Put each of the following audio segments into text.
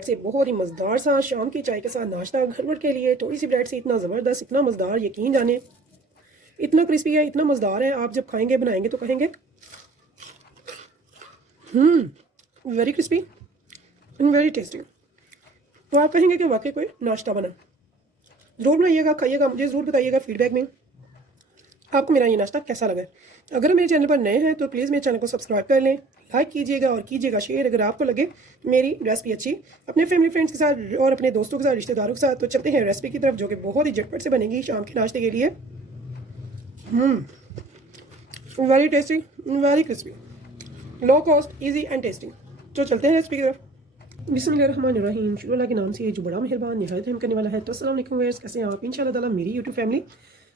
Bread से बहुत ही मज़ेदार सा शाम की चाय के साथ नाश्ता घर के लिए। थोड़ी सी ब्रेड से इतना ज़बरदस्त, इतना मज़ेदार, यकीन जाने इतना क्रिस्पी है, इतना मज़ेदार है। आप जब खाएंगे बनाएंगे तो कहेंगे very crispy and very tasty. तो आप कहेंगे कि वाकई कोई नाश्ता बना। ज़रूर बनाइएगा, खाइएगा, मुझे ज़रूर बताइएगा फीडबैक में आपको मेरा ये नाश्ता कैसा लगा। अगर मेरे चैनल पर नए हैं तो प्लीज़ मेरे चैनल को सब्सक्राइब कर लें, लाइक कीजिएगा और कीजिएगा शेयर अगर आपको लगे मेरी रेसिपी अच्छी, अपने फैमिली फ्रेंड्स के साथ और अपने दोस्तों के साथ, रिश्तेदारों के साथ। तो चलते हैं रेसिपी की तरफ, जो कि बहुत ही झटपट से बनेगी शाम के नाश्ते के लिए। Very tasty, very crispy, low cost, easy and tasty. तो चलते हैं रेसिपी की तरफ। बिस्मिल्लाहिर्रहमानिर्रहीम, शुरू अल्लाह के नाम से जो बड़ा मेहरबान निहायत रहम करने वाला है। तो अस्सलाम वालेकुम व्यूअर्स, कैसे हैं आप? इंशाअल्लाह ताला मेरी यूट्यूब फैमिली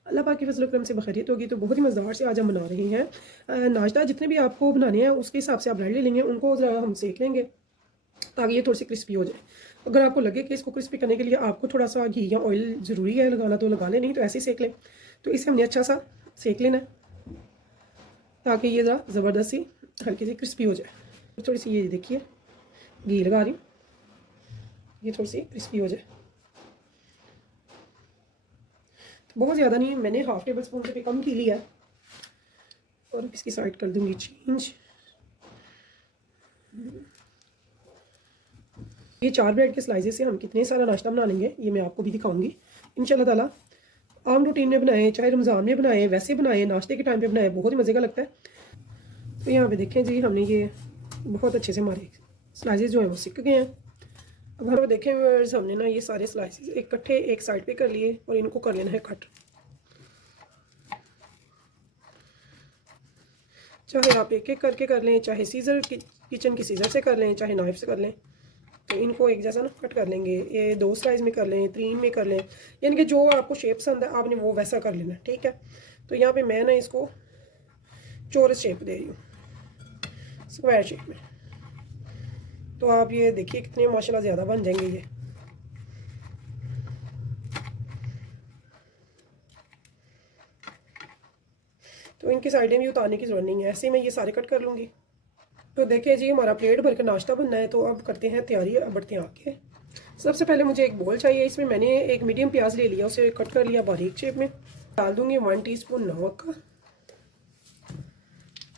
अल्लाह पाक के फजल करम से बखैरियत होगी। तो बहुत ही मज़ेदार से आज हम बना रहे हैं नाश्ता। जितने भी आपको बनाने हैं उसके हिसाब से आप ब्रेड ले लेंगे, उनको ज़रा हम सेक लेंगे ताकि ये थोड़ी सी क्रिस्पी हो जाए। अगर आपको लगे कि इसको क्रिस्पी करने के लिए आपको थोड़ा सा घी या ऑयल ज़रूरी है लगाना तो लगा लें, नहीं तो ऐसे ही सेक लें। तो इसे हमने अच्छा सा सेक लेना है ताकि ये ज़रा ज़बरदस्त सी हल्की सी क्रिस्पी हो जाए। थोड़ी सी ये देखिए घी लगा रही हूँ, ये थोड़ी सी क्रिस्पी हो जाए। बहुत ज़्यादा नहीं, मैंने हाफ टेबल स्पून से भी कम घी लिया है। और इसकी साइड कर दूंगी चेंज। ये 4 ब्रेड के स्लाइसेस से हम कितने सारा नाश्ता बना लेंगे ये मैं आपको भी दिखाऊंगी इंशाल्लाह ताला। आम रूटीन में बनाए, चाहे रमज़ान में बनाए, वैसे बनाए, नाश्ते के टाइम पे बनाए, बहुत ही मज़े का लगता है। तो यहाँ पे देखें जी, हमने ये बहुत अच्छे से हमारे स्लाइसेस जो हैं वो सिक गए हैं। अब हम देखें व्यूअर्स, हमने ना ये सारे स्लाइसेस इकट्ठे एक साइड पे कर लिए और इनको कर लेना है कट। चाहे आप एक एक करके कर लें, चाहे सीज़र किचन की सीज़र से कर लें, चाहे नाइफ से कर लें। तो इनको एक जैसा ना कट कर लेंगे। ये 2 स्लाइस में कर लें, 3 में कर लें, यानी कि जो आपको शेप पसंद है आपने वो वैसा कर लेना, ठीक है। तो यहाँ पे मैं ना इसको चौरस शेप दे रही हूँ, स्क्वायर शेप में। तो आप ये देखिए कितने माशाल्लाह ज़्यादा बन जाएंगे ये। तो इनकी साइडें भी उतारने की ज़रूरत नहीं है, ऐसे ही मैं ये सारे कट कर लूँगी। तो देखिए जी, हमारा प्लेट भर के नाश्ता बनना है। तो अब करते हैं तैयारी, अब बढ़ते हैं आगे। सबसे पहले मुझे एक बोल चाहिए, इसमें मैंने एक मीडियम प्याज ले लिया, उसे कट कर लिया बारीक शेप में। डाल दूँगी 1 टीस्पून नमक का।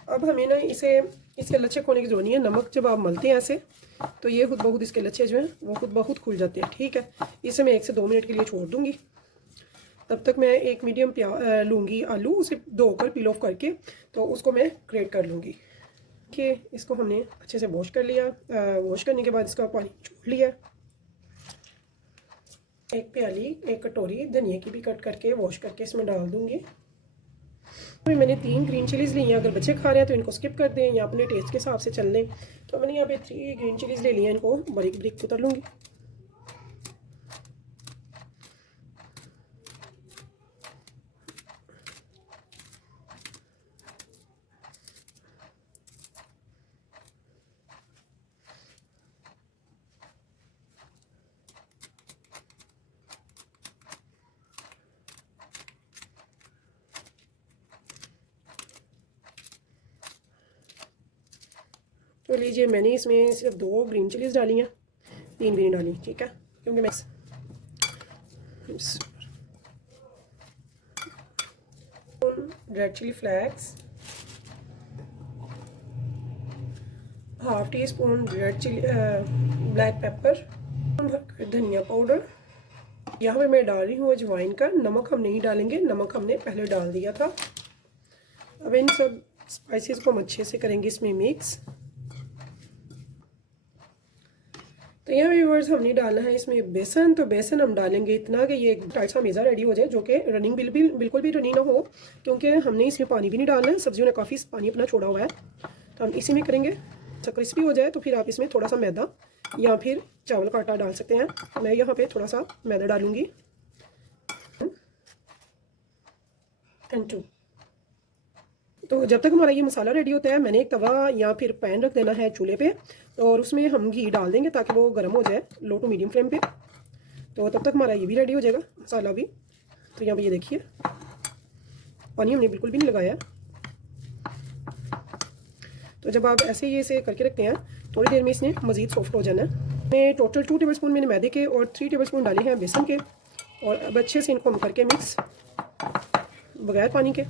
अब हमें ना इसे इसके लच्छे खोने की जरूरत नहीं है। नमक जब आप मलते हैं ऐसे तो ये खुद बहुत इसके लच्छे जो हैं वो खुद बहुत खुल जाते हैं, ठीक है। इसे मैं 1 से 2 मिनट के लिए छोड़ दूँगी। तब तक मैं एक मीडियम लूँगी आलू, उसे धोकर पील ऑफ करके तो उसको मैं ग्रेट कर लूँगी। कि इसको हमने अच्छे से वॉश कर लिया। वॉश करने के बाद इसका पानी छोड़ लिया। एक प्याली, एक कटोरी धनिया की भी कट करके वॉश करके इसमें डाल दूँगी। मैंने 3 ग्रीन चिलीज़ ली हैं। अगर बच्चे खा रहे हैं तो इनको स्किप कर दें या अपने टेस्ट के हिसाब से चल लें। तो मैंने यहाँ पे 3 ग्रीन चिलीज़ ले ली हैं, इनको बारीक बारीक कुतर लूँगी। तो लीजिए, मैंने इसमें सिर्फ 2 ग्रीन चिलीज़ डाली हैं, 3 भी नहीं डाली, ठीक है, क्योंकि मैं red chilli flakes, half teaspoon red chilli black pepper, धनिया पाउडर। यहाँ पे मैं डाल रही हूँ अजवाइन का। नमक हम नहीं डालेंगे, नमक हमने पहले डाल दिया था। अब इन सब स्पाइसेस को हम अच्छे से करेंगे इसमें मिक्स। तो यहाँ व्यूअर्स हमने डालना है इसमें बेसन। तो बेसन हम डालेंगे इतना कि ये टाइट सा मेज़ा रेडी हो जाए, जो कि रनिंग बिल्कुल भी रनिंग ना हो, क्योंकि हमने इसमें पानी भी नहीं डालना है। सब्जियों ने काफ़ी पानी अपना छोड़ा हुआ है, तो हम इसी में करेंगे। अच्छा क्रिस्पी हो जाए तो फिर आप इसमें थोड़ा सा मैदा या फिर चावल का आटा डाल सकते हैं। मैं यहाँ पे थोड़ा सा मैदा डालूँगी। 1 2। तो जब तक हमारा ये मसाला रेडी होता है, मैंने एक तवा या फिर पैन रख देना है चूल्हे पे और उसमें हम घी डाल देंगे ताकि वो गर्म हो जाए लो टू मीडियम फ्लेम पे। तो तब तक हमारा ये भी रेडी हो जाएगा, मसाला भी। तो यहाँ पे ये देखिए पानी हमने बिल्कुल भी नहीं लगाया। तो जब आप ऐसे ही इसे करके रखते हैं, थोड़ी देर में इसने मज़ीद सॉफ्ट हो जाना है। मैं टोटल 2 टेबलस्पून मैंने मैदे के और 3 टेबलस्पून डाले हैं बेसन के, और अब अच्छे से इनको करके मिक्स बगैर पानी के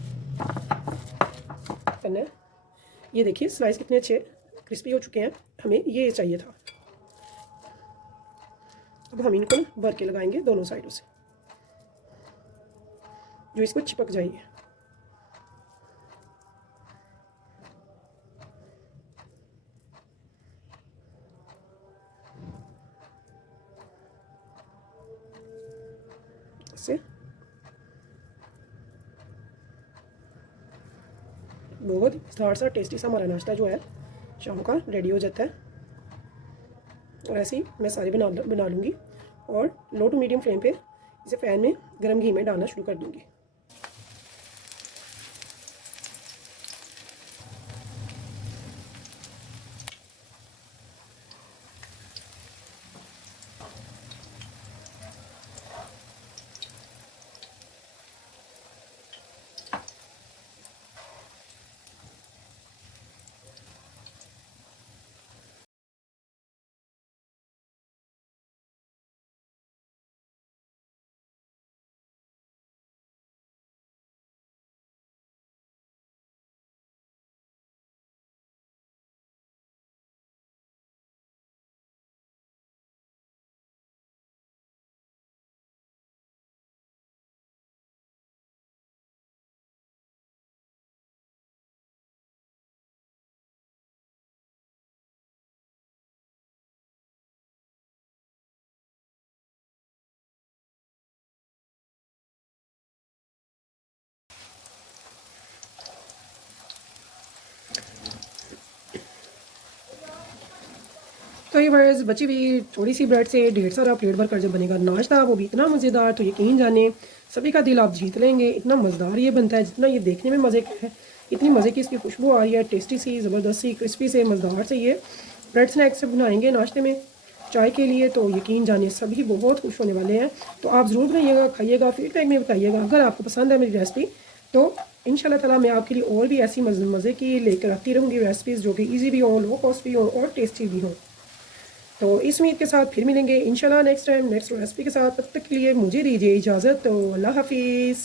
करना है। ये देखिए स्लाइस कितने अच्छे क्रिस्पी हो चुके हैं, हमें ये चाहिए था। अब हम इनको भर के लगाएंगे दोनों साइडों से, जो इसको चिपक जाएंगे। ऐसे बहुत मज़ेदार सा टेस्टी सा हमारा नाश्ता जो है शाम का रेडी हो जाता है। और ऐसे ही मैं सारे बना लूँगी, और लो टू मीडियम फ्लेम पे इसे पैन में गर्म घी में डालना शुरू कर दूँगी। तो ये वर्स बची हुई थोड़ी सी ब्रेड से ढेर सारा प्लेट भर कर जब बनेगा नाश्ता, वो भी इतना मज़ेदार, तो यकीन जाने सभी का दिल आप जीत लेंगे। इतना मज़ेदार ये बनता है, जितना ये देखने में मज़े का है, इतनी मज़े की इसकी खुशबू आ रही है, टेस्टी सी, ज़बरदस्त सी, क्रिस्पी से, मज़ेदार से। ये ब्रेड स्नैक से बनाएंगे नाश्ते में चाय के लिए, तो यकीन जानिए सभी बहुत खुश होने वाले हैं। तो आप ज़रूर बनाइएगा, खाइएगा, फीडबैक में बताइएगा। अगर आपको पसंद है मेरी रेसिपी तो इंशाल्लाह ताला मैं आपके लिए और भी ऐसी मज़े की लेकर आती रहूँगी रेसिपीज़, जो कि ईजी भी हों, लो कॉस्ट भी हों और टेस्टी भी हों। तो इस उम्मीद के साथ फिर मिलेंगे इंशाल्लाह नेक्स्ट टाइम नेक्स्ट रेसिपी के साथ। तब तक के लिए मुझे दीजिए इजाज़त। तो अल्लाह हाफिज़।